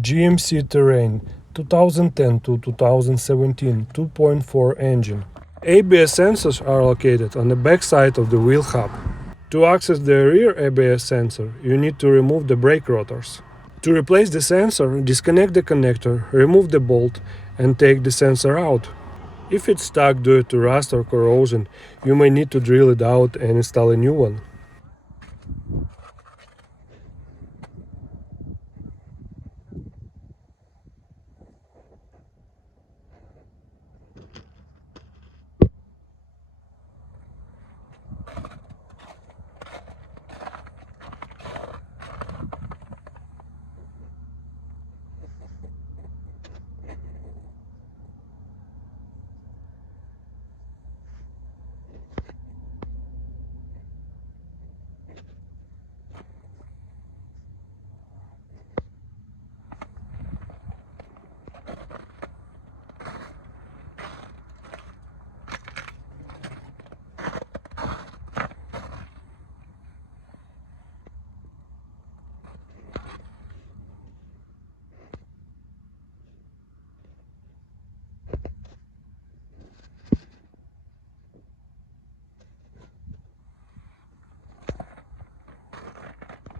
GMC Terrain 2010 to 2017 2.4 engine. ABS sensors are located on the back side of the wheel hub. To access the rear ABS sensor, you need to remove the brake rotors. To replace the sensor, disconnect the connector, remove the bolt and take the sensor out. If it's stuck due to rust or corrosion, you may need to drill it out and install a new one.